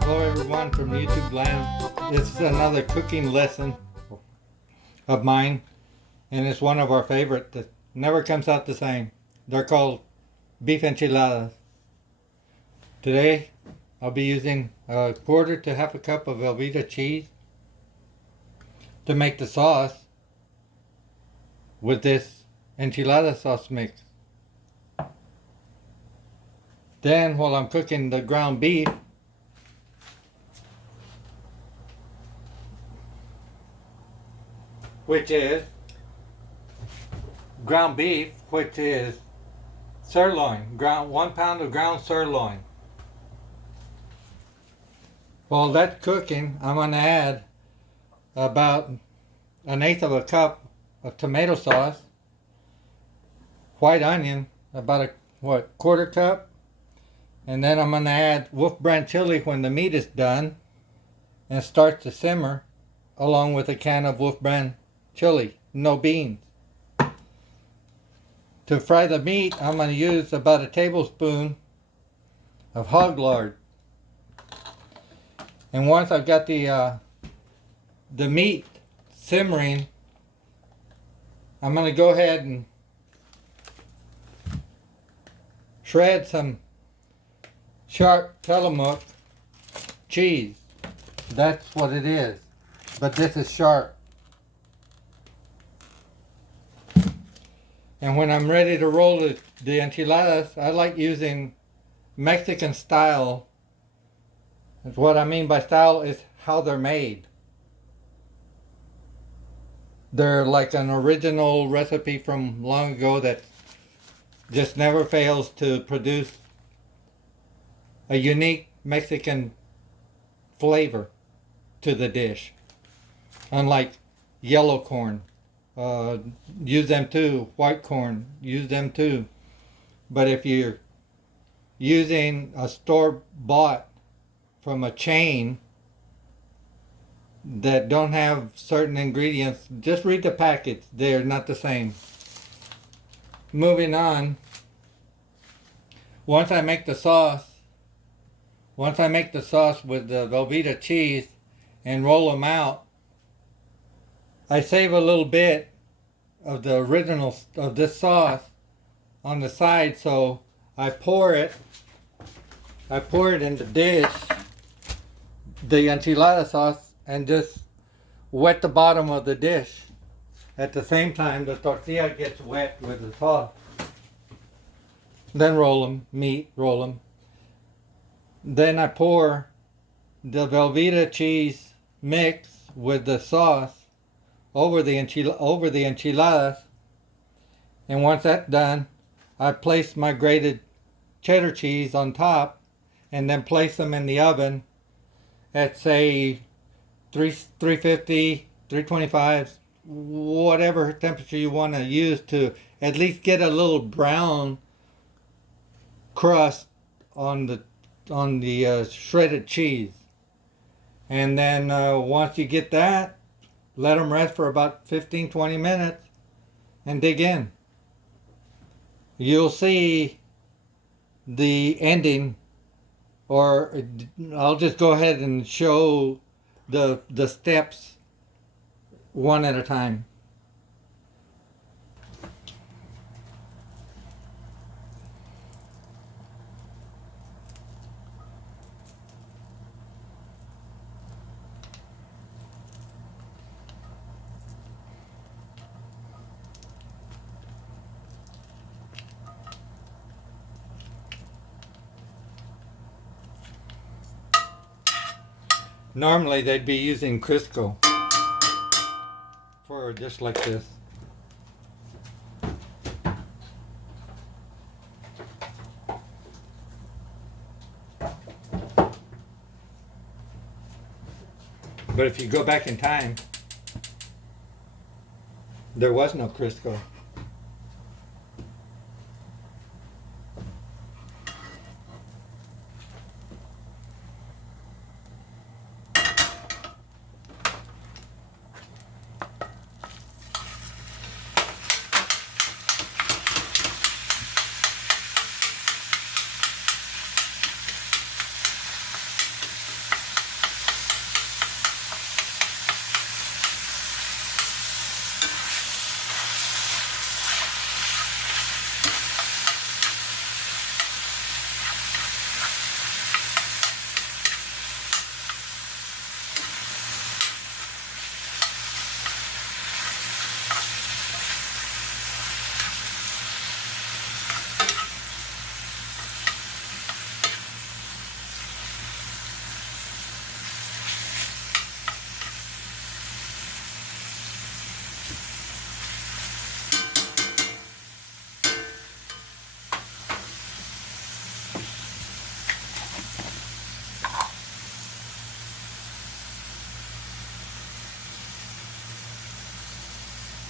Hello everyone from YouTube land. This is another cooking lesson of mine, and it's one of our favorite that never comes out the same. They're called beef enchiladas. Today I'll be using a quarter to half a cup of Velveeta cheese to make the sauce with this enchilada sauce mix. Then while I'm cooking the ground beef, which is sirloin, 1 pound of ground sirloin. While that's cooking, I'm going to add about 1/8 of a cup of tomato sauce, white onion, about a quarter cup, and then I'm going to add Wolf brand chili when the meat is done and starts to simmer, along with a can of Wolf brand chili, no beans. To fry the meat, I'm going to use about a tablespoon of hog lard. And once I've got the meat simmering, I'm going to go ahead and shred some sharp Tillamook cheese. That's what it is, but this is sharp. And when I'm ready to roll the enchiladas, I like using Mexican style. What I mean by style is how they're made. They're like an original recipe from long ago that just never fails to produce a unique Mexican flavor to the dish. Unlike yellow corn. Use them too. White corn, use them too. But if you're using a store-bought from a chain that don't have certain ingredients, just read the package. They're not the same. Moving on, once I make the sauce with the Velveeta cheese and roll them out, I save a little bit of the original of this sauce on the side, so I pour it in the dish, the enchilada sauce, and just wet the bottom of the dish. At the same time, the tortilla gets wet with the sauce. Then roll them. Then I pour the Velveeta cheese mix with the sauce over the enchiladas, and once that's done, I place my grated cheddar cheese on top, and then place them in the oven at say 350, 325, whatever temperature you want to use to at least get a little brown crust on the shredded cheese. And then once you get that, let them rest for about 15-20 minutes and dig in. You'll see the ending, or I'll just go ahead and show the steps one at a time. Normally they'd be using Crisco for just like this. But if you go back in time, there was no Crisco.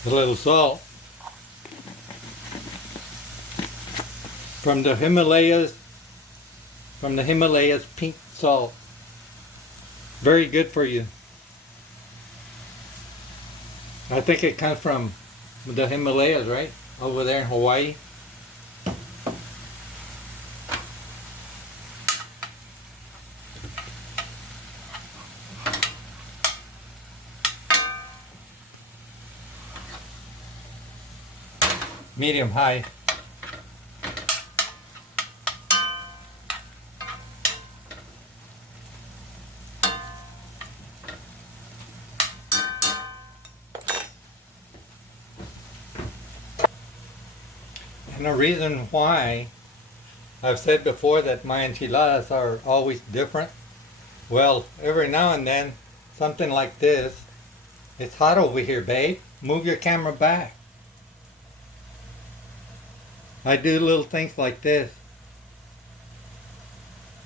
A little salt from the Himalayas, pink salt. Very good for you. I think it comes from the Himalayas, right? Over there in Hawaii. Medium high. And the reason why I've said before that my enchiladas are always different, well, every now and then, something like this. It's hot over here, babe. Move your camera back. I do little things like this.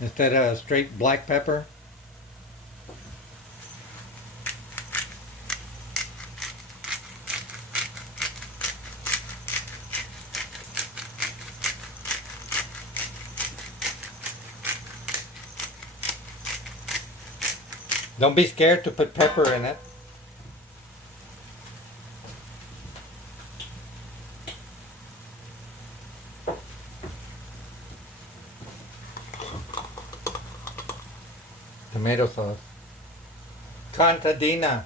Instead of straight black pepper. Don't be scared to put pepper in it. Tomato sauce. Contadina.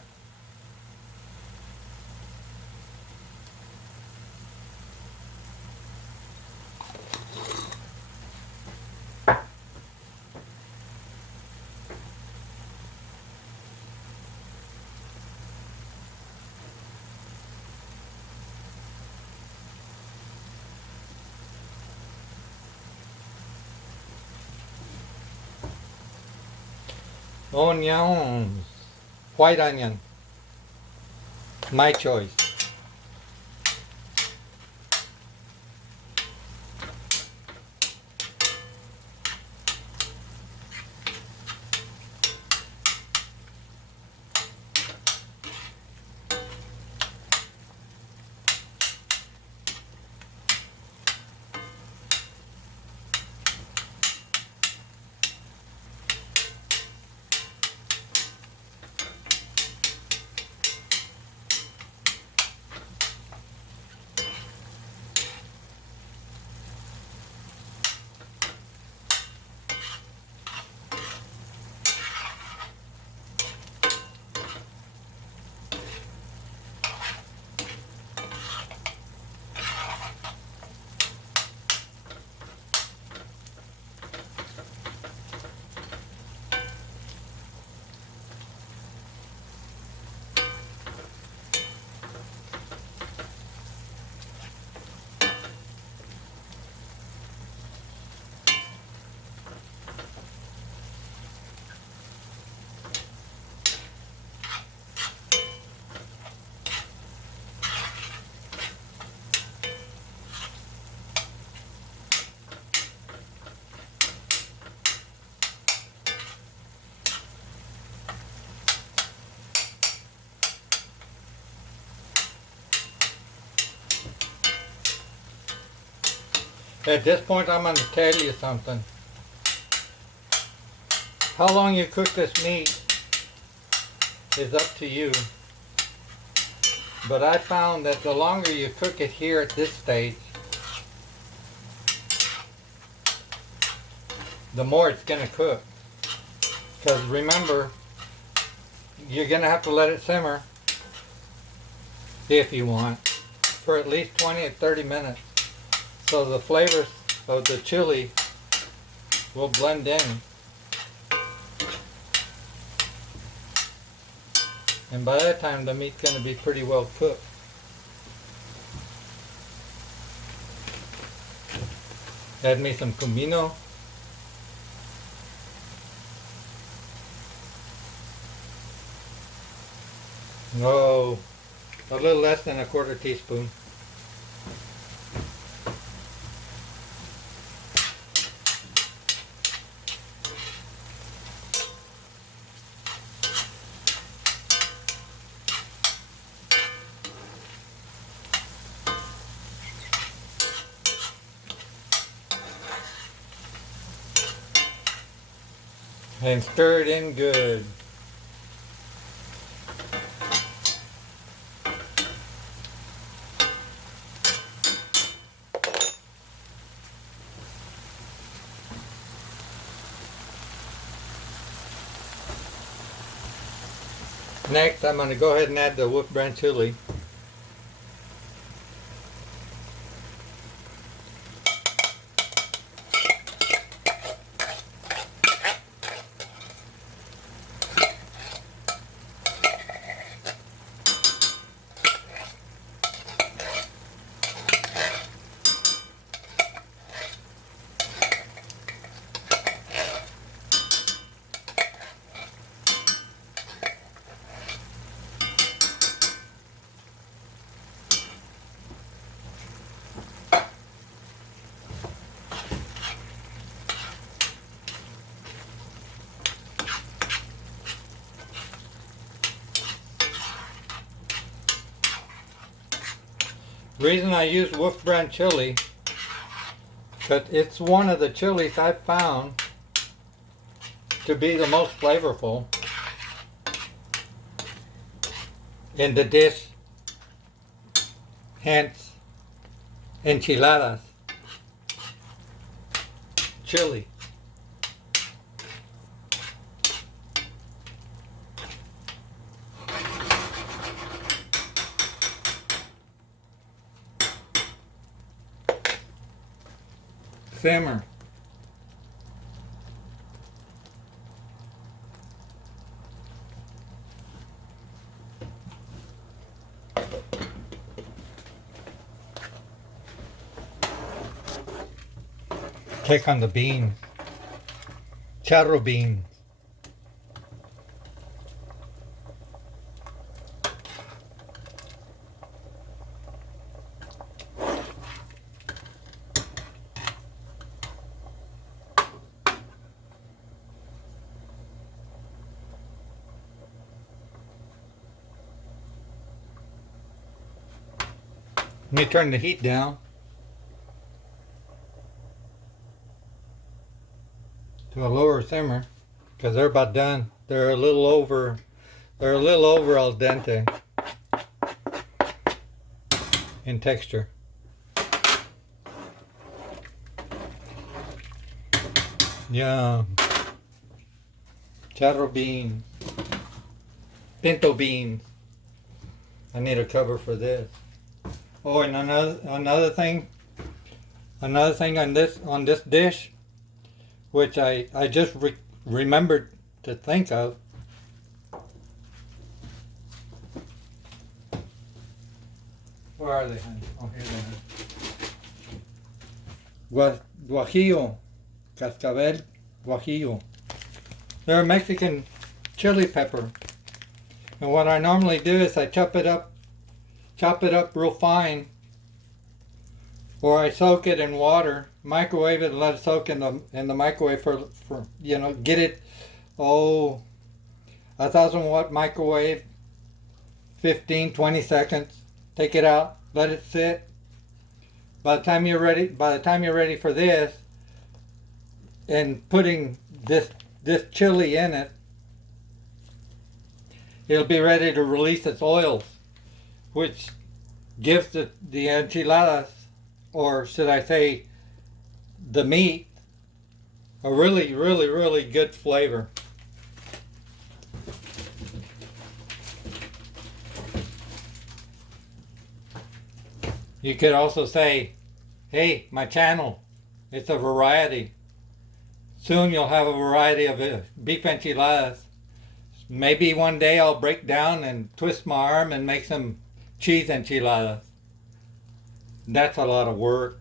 Onions. White onion. My choice. At this point, I'm going to tell you something. How long you cook this meat is up to you. But I found that the longer you cook it here at this stage, the more it's going to cook. Because remember, you're going to have to let it simmer, if you want, for at least 20 or 30 minutes. So the flavors of the chili will blend in. And by that time the meat's going to be pretty well cooked. Add me some comino. No, a little less than a quarter teaspoon. and stir it in good. Next, I'm going to go ahead and add the Wolf Brand chili. The reason I use Wolf Brand chili, because it's one of the chilies I've found to be the most flavorful in the dish, hence enchiladas chili. Simmer. Check on the beans. Charro beans. Let me turn the heat down to a lower simmer because they're about done. They're a little over al dente in texture. Yum. Charro beans. Pinto beans. I need a cover for this. Oh, and another thing on this dish, which I just remembered to think of. Where are they, honey? Oh, here they are. Guajillo, cascabel, guajillo. They're a Mexican chili pepper, and what I normally do is I chop it up real fine, or I soak it in water, microwave it, and let it soak in the microwave for get it 1,000-watt microwave, 15-20 seconds. Take it out, let it sit. By the time you're ready for this, and putting this chili in it, it'll be ready to release its oils, which gives the enchiladas, or should I say the meat, a really, really, really good flavor. You could also say, hey, my channel, it's a variety. Soon you'll have a variety of beef enchiladas. Maybe one day I'll break down and twist my arm and make some cheese enchiladas. That's a lot of work.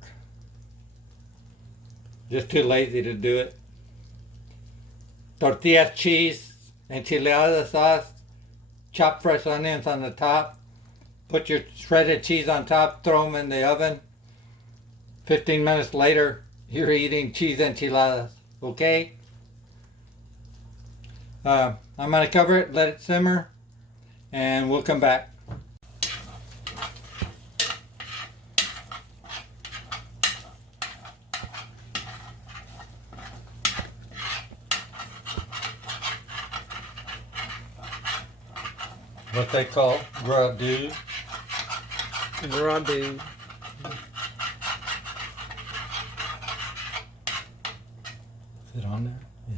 Just too lazy to do it. Tortillas, cheese, enchilada sauce, chop fresh onions on the top, put your shredded cheese on top, throw them in the oven. 15 minutes later, you're eating cheese enchiladas. Okay? I'm going to cover it, let it simmer, and we'll come back. what they call ragu. Ragu. Is it on there? Yeah.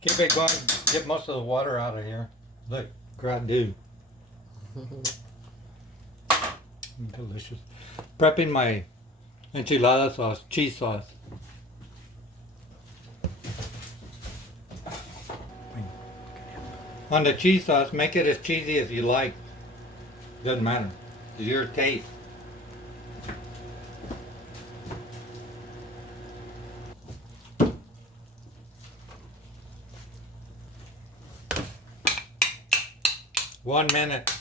Keep it going. Get most of the water out of here. Look, ragu. Delicious. Prepping my enchilada sauce, cheese sauce. On the cheese sauce, make it as cheesy as you like. Doesn't matter. It's your taste. One minute.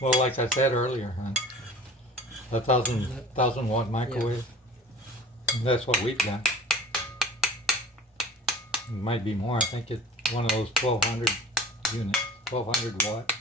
Well, like I said earlier, huh? A 1,000 watt microwave. And that's what we've got. It might be more. I think it's one of those 1,200 units, 1,200 watt.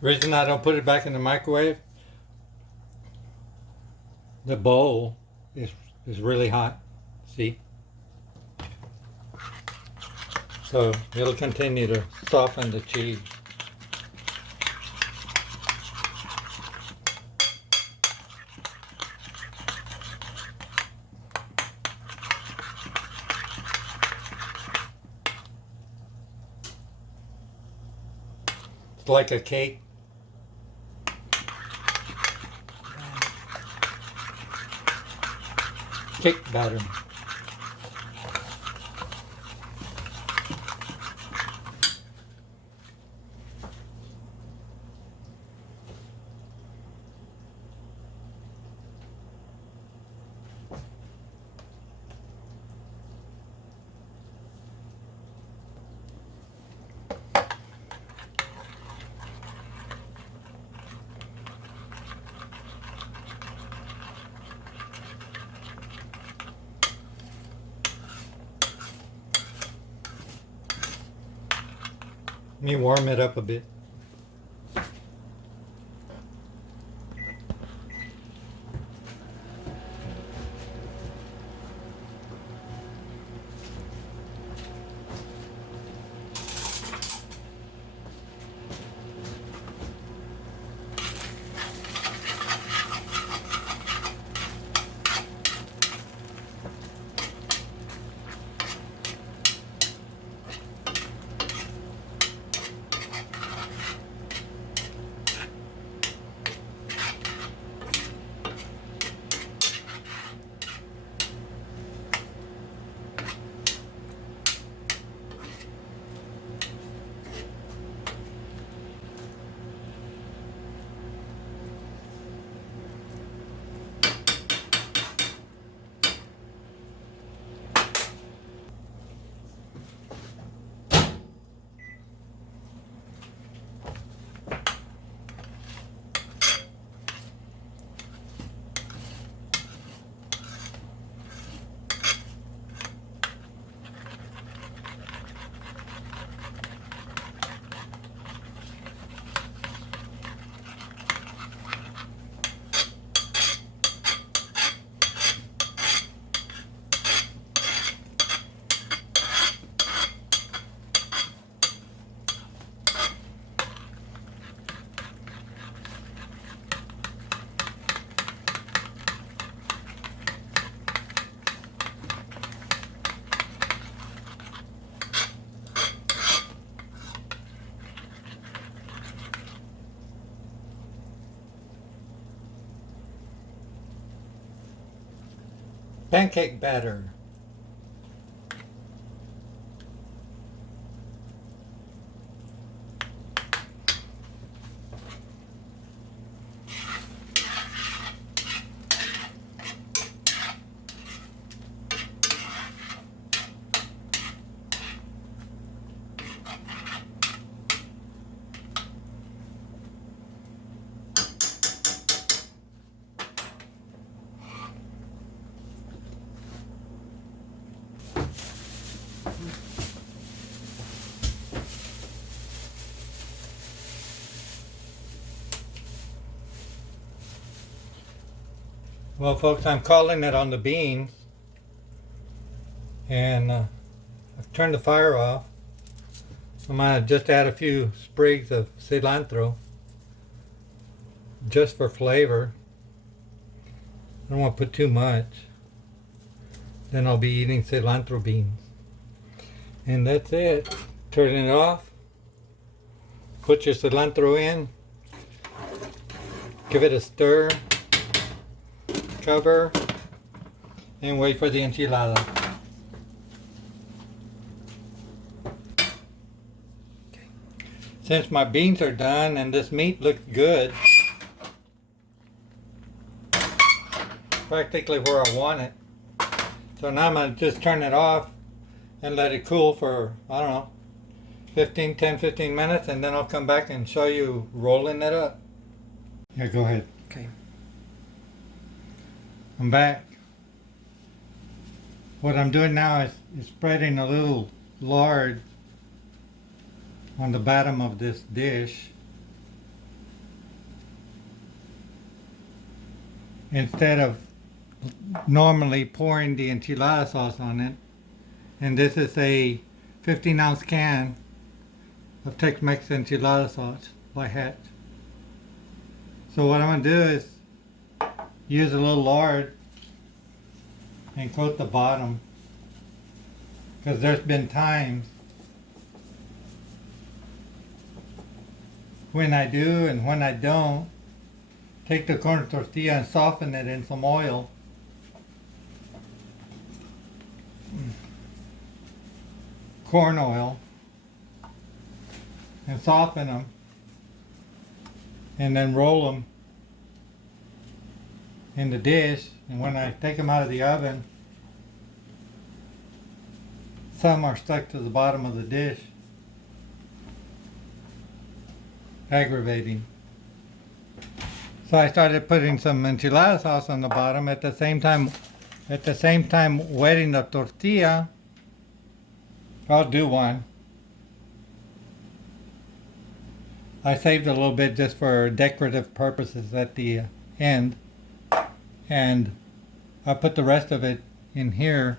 Reason I don't put it back in the microwave, the bowl is really hot, see? So it'll continue to soften the cheese. It's like a cake. Cake batter. Let me warm it up a bit. pancake batter. Well, folks, I'm calling it on the beans, and I've turned the fire off. I'm going to just add a few sprigs of cilantro just for flavor. I don't want to put too much. Then I'll be eating cilantro beans. And that's it. Turn it off. Put your cilantro in. Give it a stir. Cover. And wait for the enchilada. Since my beans are done and this meat looks good, practically where I want it. So now I'm going to just turn it off and let it cool for, I don't know, 10-15 minutes, and then I'll come back and show you rolling it up. Yeah, go ahead. Okay. I'm back. What I'm doing now is spreading a little lard on the bottom of this dish instead of normally pouring the enchilada sauce on it. And this is a 15-ounce can of Tex-Mex enchilada sauce by Hatch. So what I'm going to do is use a little lard and coat the bottom, because there's been times when I do and when I don't. Take the corn tortilla and soften it in some oil. Corn oil. And soften them. And then roll them in the dish. And when I take them out of the oven, some are stuck to the bottom of the dish. Aggravating. So I started putting some enchilada sauce on the bottom at the same time wetting the tortilla. I'll do one. I saved a little bit just for decorative purposes at the end, and I put the rest of it in here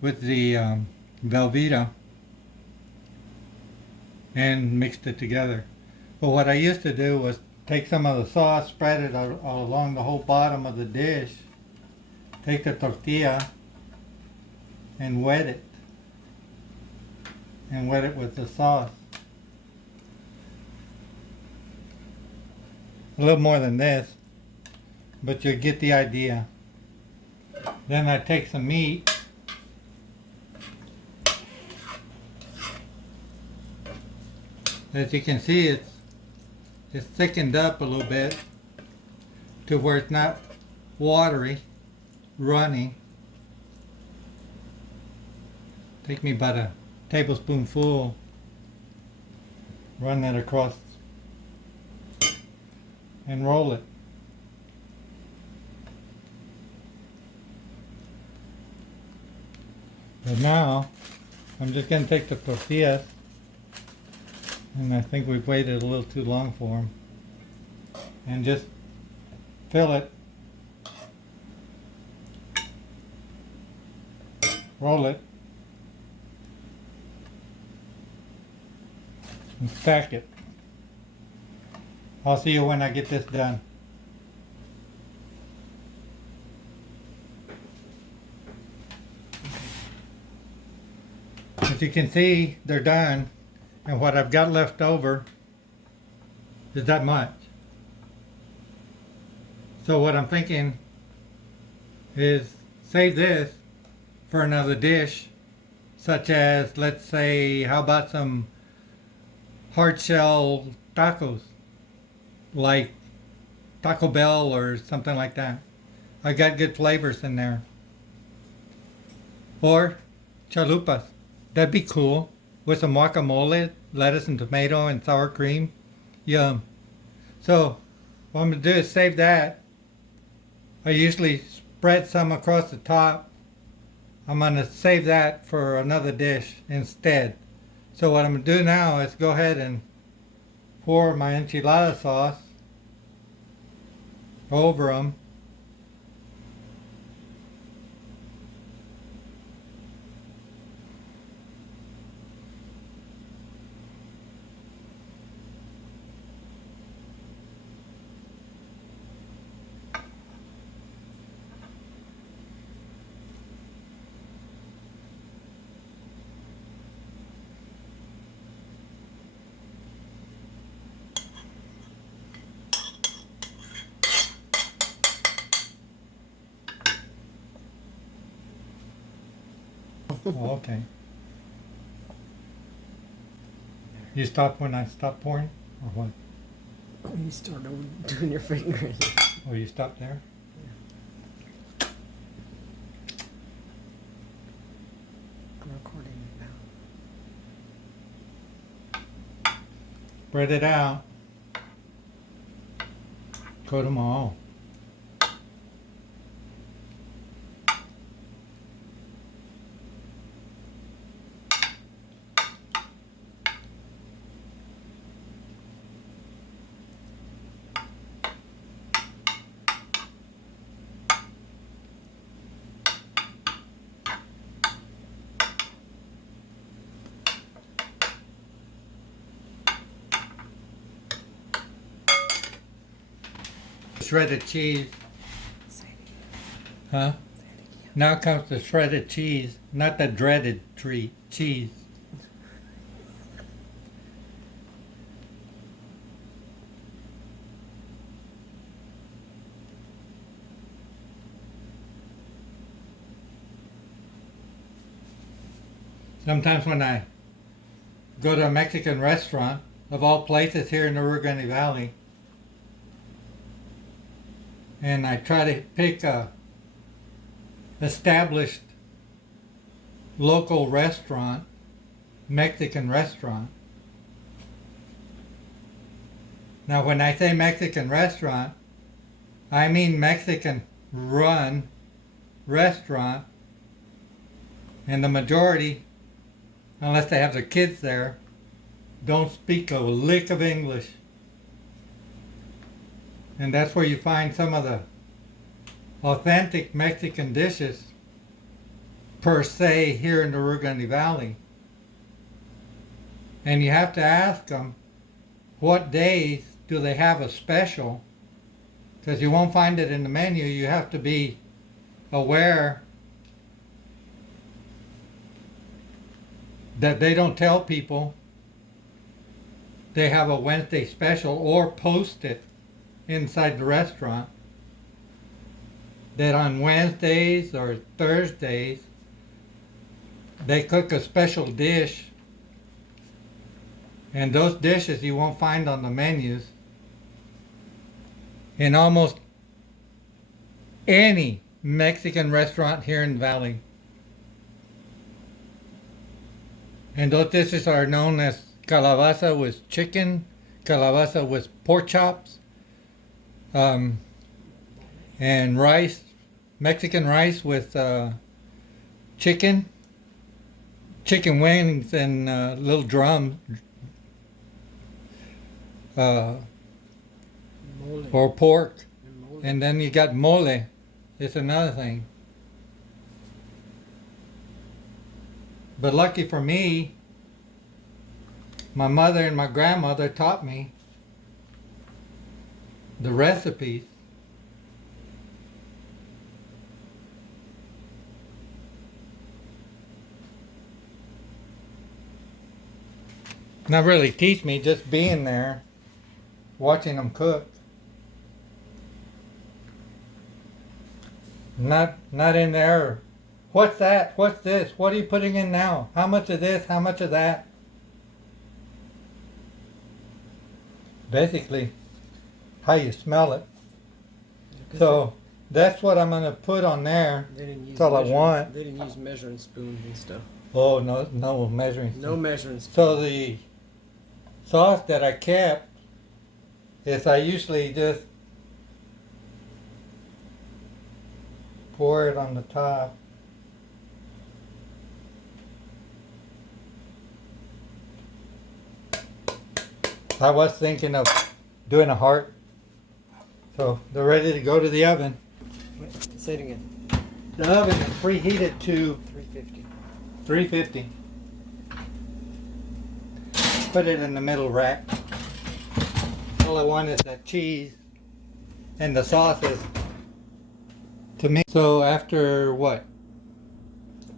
with the Velveeta and mixed it together. But what I used to do was take some of the sauce, spread it all along the whole bottom of the dish, take the tortilla and wet it with the sauce. A little more than this, but you'll get the idea. Then I take some meat, as you can see, it's thickened up a little bit to where it's not watery, runny. Take me about a tablespoonful, run that across and roll it. But now I'm just going to take the tortillas, and I think we've waited a little too long for them, and just fill it, roll it, and stack it. I'll see you when I get this done. As you can see, they're done, and what I've got left over is that much. So what I'm thinking is save this for another dish, such as, let's say, how about some hard shell tacos, like Taco Bell or something like that. I got good flavors in there. Or chalupas. That'd be cool. With some guacamole, lettuce and tomato and sour cream. Yum. So what I'm going to do is save that. I usually spread some across the top. I'm going to save that for another dish instead. So what I'm going to do now is go ahead and pour my enchilada sauce over them. Oh, okay. You stop when I stop pouring, or what? You started doing your fingers. Oh, you stop there? I'm recording it now. Spread it out. Coat them all. Shredded cheese. Huh? Now comes the shredded cheese, not the dreaded cheese. Sometimes when I go to a Mexican restaurant, of all places here in the Rio Grande Valley, and I try to pick a established local restaurant, Mexican restaurant. Now when I say Mexican restaurant, I mean Mexican run restaurant, and the majority, unless they have their kids there, don't speak a lick of English. And that's where you find some of the authentic Mexican dishes per se here in the Rio Grande Valley. And you have to ask them what days do they have a special, because you won't find it in the menu. You have to be aware that they don't tell people they have a Wednesday special or post it inside the restaurant that on Wednesdays or Thursdays they cook a special dish, and those dishes you won't find on the menus in almost any Mexican restaurant here in the Valley. And those dishes are known as calabaza with chicken, calabaza with pork chops, and rice, Mexican rice with chicken wings and little drum, or pork, and then you got mole. It's another thing. But lucky for me, my mother and my grandmother taught me the recipes. Not really teach me, just being there, watching them cook. Not in there. What's that? What's this? What are you putting in now? How much of this? How much of that? Basically, how you smell it. So that's what I'm gonna put on there. They didn't use That's all I measuring- want. They didn't use measuring spoons and stuff. Oh no measuring. No measuring spoons. So the sauce that I kept is I usually just pour it on the top. I was thinking of doing a heart. So they're ready to go to the oven. Wait, say it again. The oven is preheated to 350. 350. Put it in the middle rack. All I want is that cheese and the sauces to mix. So after what?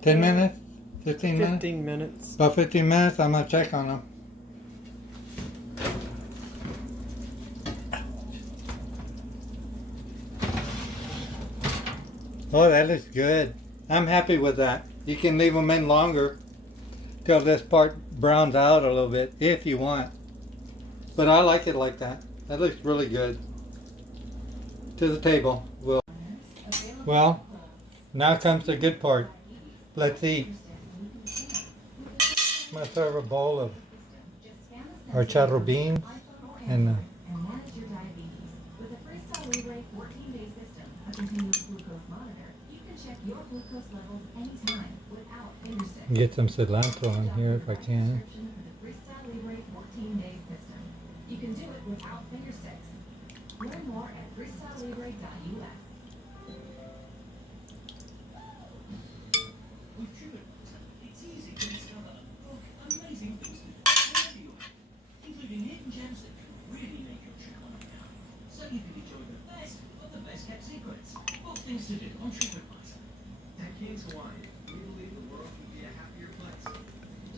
10 minutes? 15 minutes? 15 minutes. About 15 minutes, I'm going to check on them. Oh, that looks good. I'm happy with that. You can leave them in longer till this part browns out a little bit if you want. But I like it like that. That looks really good. To the table. Well, now comes the good part. Let's eat. I'm going to serve a bowl of horchata beans and get some cilantro on here if I can. You can do it without finger sticks. Learn more at freestylelibre.us. With Truman, it's easy to discover amazing things to do wherever you are, including hidden gems that can really make your trip on a count. So you can enjoy the best of the best kept secrets. Book things to do on TripAdvisor. At King's Hawaiian, we believe the world can be a happier place.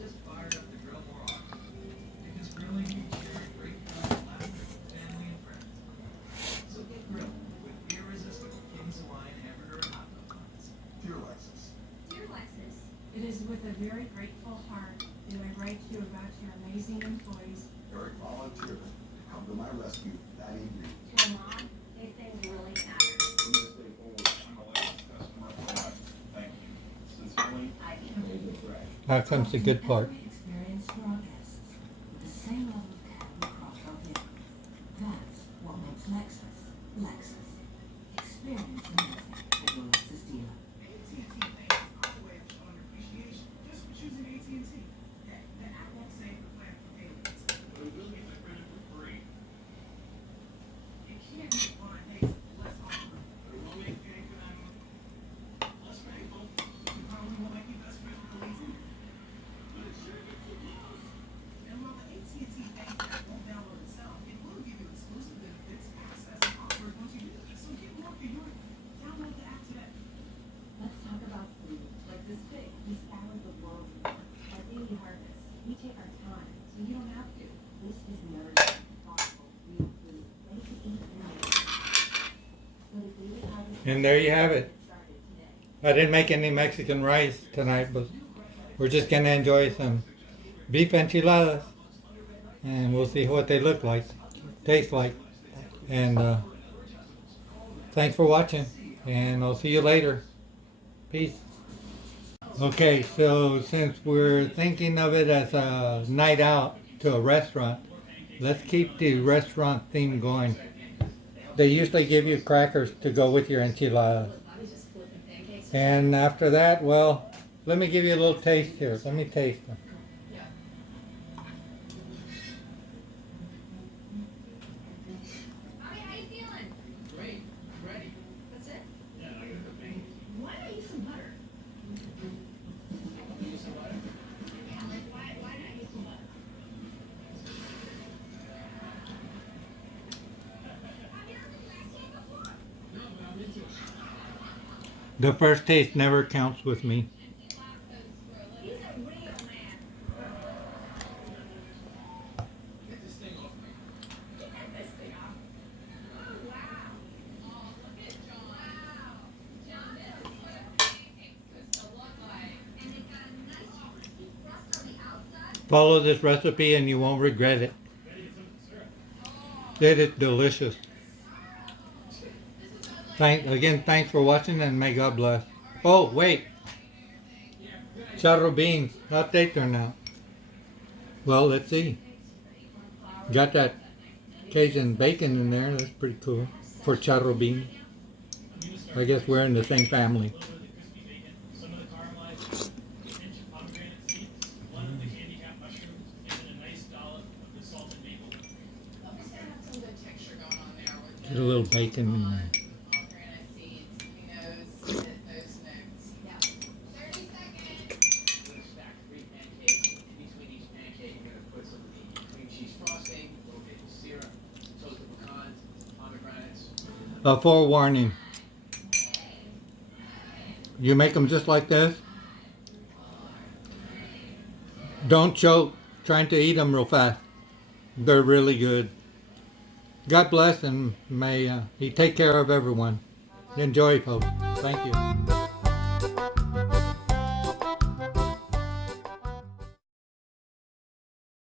Just fire up the grill more often. Because grilling means sharing great food and laughter with family and friends. So get grilled with the irresistible King's Hawaiian hamburger and hot dog buns. Dear Lexus. Dear Lexus, it is with a very grateful heart that I write to you about your amazing employees. Eric volunteered to come to my rescue that evening. Well, Mom, these things really matter. From this day forward, I'm a Lexus customer for life. Thank you. Sincerely, Major Fred. Now comes the good part. Every experience for our guests with the same level of care across our vehicles. That's what makes Lexus, Lexus. Experience amazing at your Lexus dealer. AT&T thanks you all the way up showing appreciation just for choosing AT&T. Heck, the app won't save the plan for aliens, but it will get the credit for free. You can't make fine days less awkward. It will make you less painful. You probably won't make you best friends with the lazy. But it sure gets you close. And while the AT&T Thanks app won't download itself, it will give you exclusive benefits, access, and offers once you do it. So get more for your download the app today. Let's talk about food. Like this pig, we scoured the world for. Our daily harvest. We take our time, so you don't have to. This is nourishing, thoughtful, real food. Ready to eat and make. So the daily harvest. And there you have it. Started today. I didn't make any Mexican rice tonight, but we're just going to enjoy some beef enchiladas. And we'll see what they look like, taste like. And thanks for watching. And I'll see you later. Peace. Okay, so since we're thinking of it as a night out to a restaurant, let's keep the restaurant theme going. They usually give you crackers to go with your enchiladas. And after that, well, let me give you a little taste here. Let me taste them. Bobby, how you feeling? Great, I'm ready. That's it? Yeah, I got the beans. Why not use some butter? Use some butter. Yeah, like why not use some butter? Have you ever been last before? No, but I'm into it. The first taste never counts with me. He's a real man. Get this thing off me. Get this thing off. Oh, wow. Oh, look at John. Wow. John Follow this recipe and you won't regret it. It is delicious. Thanks for watching and may God bless. Oh, wait. Charro beans. How'd they turn out? Well, let's see. Got that Cajun bacon in there. That's pretty cool. For charro beans. I guess we're in the same family. Some of the caramelized pomegranate seeds, one of the candy cap mushrooms, and then a nice dollop of the salted maple. I'm just gonna have some good texture going on there with Get a little bacon in there. pomegranate seeds. He knows that those notes. Yeah. 30 seconds. We're gonna stack 3 pancakes. In between each pancake, we're gonna put some of the cream cheese frosting, a little maple syrup, toasted pecans, pomegranates. A forewarning. You make them just like this. Don't choke trying to eat them real fast. They're really good. God bless and may He take care of everyone. Enjoy, folks. Thank you.